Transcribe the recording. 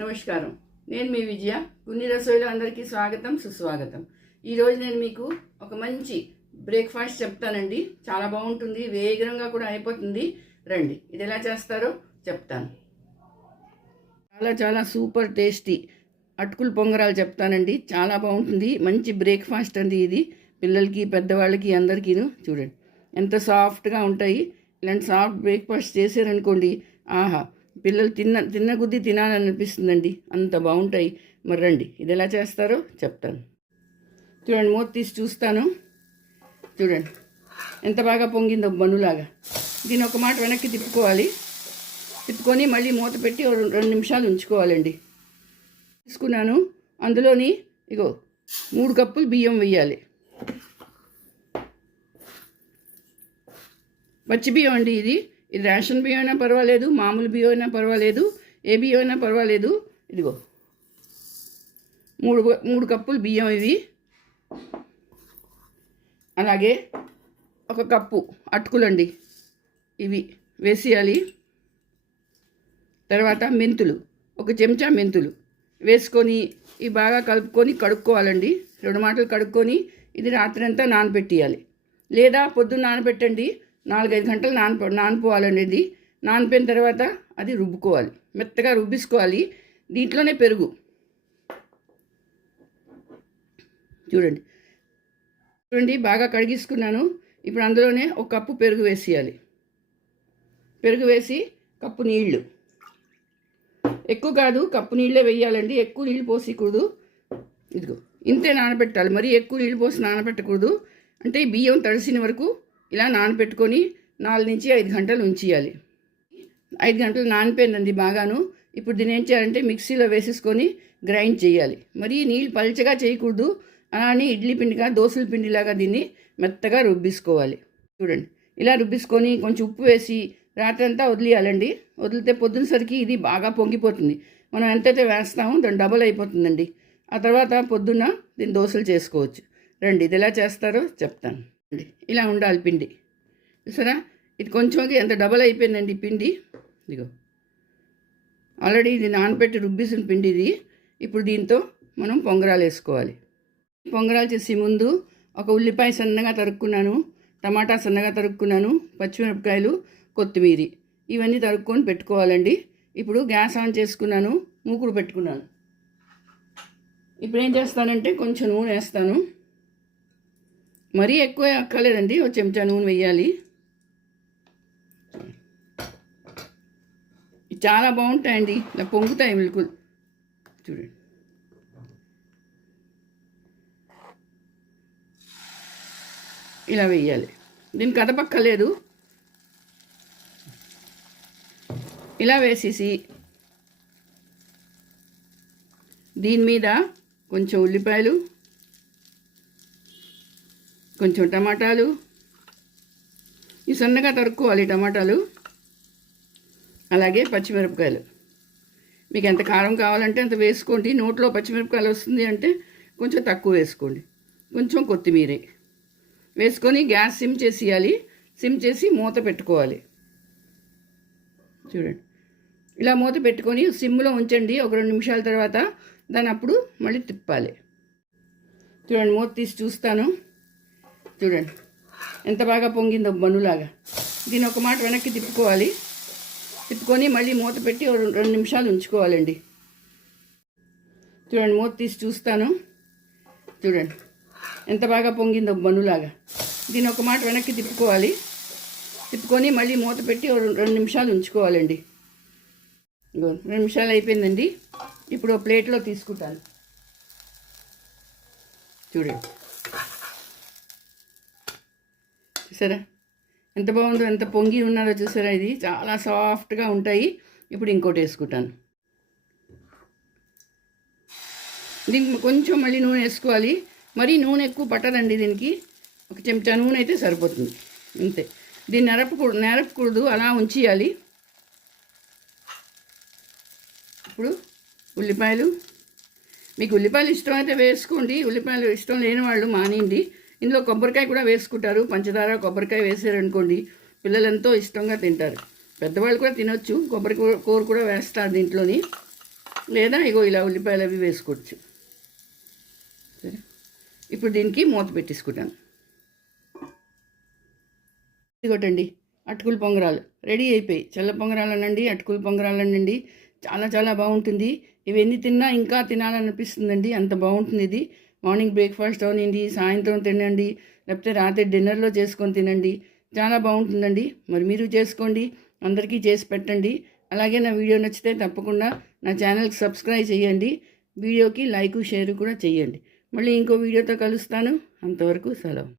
నమస్కారం. నేను మీ విజయ. కొన్ని రసోయిలో అందరికీ స్వాగతం, సుస్వాగతం. ఈరోజు నేను మీకు ఒక మంచి బ్రేక్ఫాస్ట్ చెప్తానండి. చాలా బాగుంటుంది, వేగంగా కూడా అయిపోతుంది. రండి, ఇది ఎలా చేస్తారో చెప్తాను. చాలా చాలా సూపర్ టేస్టీ అటుకులు పొంగరాలు చెప్తానండి. చాలా బాగుంటుంది, మంచి బ్రేక్ఫాస్ట్ అండి ఇది. పిల్లలకి, పెద్దవాళ్ళకి అందరికీను. చూడండి ఎంత సాఫ్ట్గా ఉంటాయి. ఇలాంటి సాఫ్ట్ బ్రేక్ఫాస్ట్ చేశారనుకోండి, ఆహా, పిల్లలు తిన్న కొద్దీ తినాలని అనిపిస్తుందండి, అంత బాగుంటాయి. మరి రండి, ఇది ఎలా చేస్తారో చెప్తాను. చూడండి, మూత తీసి చూస్తాను. చూడండి ఎంత బాగా పొంగిందో బనులాగా. దీని ఒక మాట వెనక్కి తిప్పుకొని మళ్ళీ మూత పెట్టి 2 నిమిషాలు ఉంచుకోవాలండి. తీసుకున్నాను. అందులోని 3 కప్పులు బియ్యం వేయాలి. పచ్చి బియ్యం అండి ఇది రేషన్ బియ్యం అయినా పర్వాలేదు, మామూలు బియ్యం అయినా పర్వాలేదు, ఏ బియ్యం అయినా పర్వాలేదు. 3 కప్పులు బియ్యం ఇవి. అలాగే 1 కప్పు అటుకులండి, ఇవి వేసేయాలి. తర్వాత మెంతులు, 1 చెంచా మెంతులు వేసుకొని ఇవి బాగా కలుపుకొని కడుక్కోవాలండి. 2 మాటలు కడుక్కొని ఇది రాత్రంతా నానబెట్టియాలి. లేదా పొద్దున్న నానబెట్టండి, 4-5 గంటలు నానిపోవాలండి. ఇది నానిపోయిన తర్వాత అది రుబ్బుకోవాలి, మెత్తగా రుబ్బిసుకోవాలి. దీంట్లోనే పెరుగు చూడండి బాగా కడిగిసుకున్నాను. ఇప్పుడు అందులోనే 1 కప్పు పెరుగు వేసేయాలి. పెరుగు వేసి కప్పు నీళ్లు, ఎక్కువ కాదు, కప్పు నీళ్ళే వేయాలండి. ఎక్కువ నీళ్ళు పోసేయకూడదు. ఇంతే నానబెట్టాలి, మరీ ఎక్కువ నీళ్ళు పోసి నానబెట్టకూడదు. అంటే బియ్యం తడిసిన వరకు ఇలా నానబెట్టుకొని 4-5 గంటలు ఉంచేయాలి. 5 గంటలు నానిపోయిందండి బాగాను. ఇప్పుడు దీన్ని ఏం చేయాలంటే మిక్సీలో వేసేసుకొని గ్రైండ్ చేయాలి. మరి నీళ్ళు పల్చగా చేయకూడదు, అలానే ఇడ్లీ పిండిగా, దోశల పిండిలాగా దీన్ని మెత్తగా రుబ్బిసుకోవాలి. చూడండి, ఇలా రుబ్బిసుకొని కొంచెం ఉప్పు వేసి రాత్రంతా వదిలేయాలండి. వదిలితే పొద్దున్నసరికి ఇది బాగా పొంగిపోతుంది. మనం ఎంతైతే వేస్తామో దాని డబల్ అయిపోతుందండి. ఆ తర్వాత పొద్దున్న దీన్ని దోశలు చేసుకోవచ్చు. రండి, ఇది ఎలా చేస్తారో చెప్తాను. ఇలా ఉండాలి పిండి. చూసారా, ఇది కొంచెం ఎంత డబల్ అయిపోయిందండి పిండి. ఆల్రెడీ ఇది నానబెట్టి రుబ్బేసిన పిండి ఇది. ఇప్పుడు దీంతో మనం పొంగరాలు వేసుకోవాలి. పొంగరాలు చేసే ముందు 1 ఉల్లిపాయ సన్నగా తరుక్కున్నాను, టమాటా సన్నగా తరుక్కున్నాను, పచ్చిమిరపకాయలు, కొత్తిమీర ఇవన్నీ తరుక్కొని పెట్టుకోవాలండి. ఇప్పుడు గ్యాస్ ఆన్ చేసుకున్నాను, మూకుడు పెట్టుకున్నాను. ఇప్పుడు ఏం చేస్తానంటే కొంచెం నూనె వేస్తాను. మరీ ఎక్కువ అక్కర్లేదండి, 1 చెంచా నూనె వేయాలి. చాలా బాగుంటాయండి, ఇలా పొంగుతాయి మిల్కులు. చూడండి, ఇలా వేయాలి. దీనికి కదపక్కర్లేదు. ఇలా వేసేసి దీని మీద కొంచెం ఉల్లిపాయలు, కొంచెం టమాటాలు, ఈ సన్నగా తరుక్కోవాలి టమాటాలు, అలాగే పచ్చిమిరపకాయలు. మీకు ఎంత కారం కావాలంటే అంత వేసుకోండి. నోట్లో పచ్చిమిరపకాయలు వస్తుంది అంటే కొంచెం తక్కువ వేసుకోండి. కొంచెం కొత్తిమీర వేసుకొని గ్యాస్ సిమ్ చేసేయాలి. సిమ్ చేసి మూత పెట్టుకోవాలి. చూడండి, ఇలా మూత పెట్టుకొని సిమ్లో ఉంచండి. 1-2 నిమిషాల తర్వాత దాన్ని అప్పుడు మళ్ళీ తిప్పాలి. చూడండి, మూత తీసి చూస్తాను. చూడండి ఎంత బాగా పొంగిందో బనులాగా. దీని ఒక మాట వెనక్కి తిప్పుకొని మళ్ళీ మూత పెట్టి 2 నిమిషాలు ఉంచుకోవాలండి. చూడండి, మూత తీసి చూస్తాను. చూడండి ఎంత బాగా పొంగిందో బనులాగా. దీని ఒక మాట వెనక్కి తిప్పుకొని మళ్ళీ మూత పెట్టి 2 నిమిషాలు ఉంచుకోవాలండి. 2 నిమిషాలు అయిపోయిందండి. ఇప్పుడు ప్లేట్లో తీసుకుంటాను. చూడండి, చూసారా ఎంత బాగుందో, ఎంత పొంగి ఉన్నదో చూసారా. ఇది చాలా సాఫ్ట్గా ఉంటాయి. ఇప్పుడు ఇంకోటి వేసుకుంటాను. దీనికి కొంచెం మళ్ళీ నూనె వేసుకోవాలి. మరీ నూనె ఎక్కువ పట్టదండి దీనికి. 1 చెంచా నూనె అయితే సరిపోతుంది, అంతే. దీన్ని నెరపకూడదు, అలా ఉంచేయాలి. ఇప్పుడు ఉల్లిపాయలు, మీకు ఉల్లిపాయలు ఇష్టమైతే వేసుకోండి, ఉల్లిపాయలు ఇష్టం లేని వాళ్ళు మానేయండి. ఇందులో కొబ్బరికాయ కూడా వేసుకుంటారు. పంచదార, కొబ్బరికాయ వేసారనుకోండి పిల్లలు ఎంతో ఇష్టంగా తింటారు. పెద్దవాళ్ళు కూడా తినొచ్చు. కొబ్బరి కూర కూడా వేస్తారు దీంట్లోని. లేదా ఇగో ఇలా ఉల్లిపాయలు అవి వేసుకోవచ్చు. సరే, ఇప్పుడు దీనికి మూత పెట్టేసుకుంటాను. ఇదిగోటండి అటుకులు పొంగరాలు రెడీ అయిపోయి. చల్ల పొంగరాలనండి, అటుకులు పొంగరాలనండి, చాలా చాలా బాగుంటుంది. ఇవన్నీ తిన్నా ఇంకా తినాలనిపిస్తుందండి, అంత బాగుంటుంది ఇది. మార్నింగ్ బ్రేక్ఫాస్ట్ అవనండి, సాయంత్రం తినండి, లేకపోతే రాత్రి డిన్నర్లో చేసుకొని తినండి, చాలా బాగుంటుందండి. మరి మీరు చేసుకోండి, అందరికీ చేసి పెట్టండి. అలాగే నా వీడియో నచ్చితే తప్పకుండా నా ఛానల్కి సబ్స్క్రైబ్ చేయండి. వీడియోకి లైక్ షేర్ కూడా చేయండి. మళ్ళీ ఇంకో వీడియోతో కలుస్తాను. అంతవరకు సెలవు.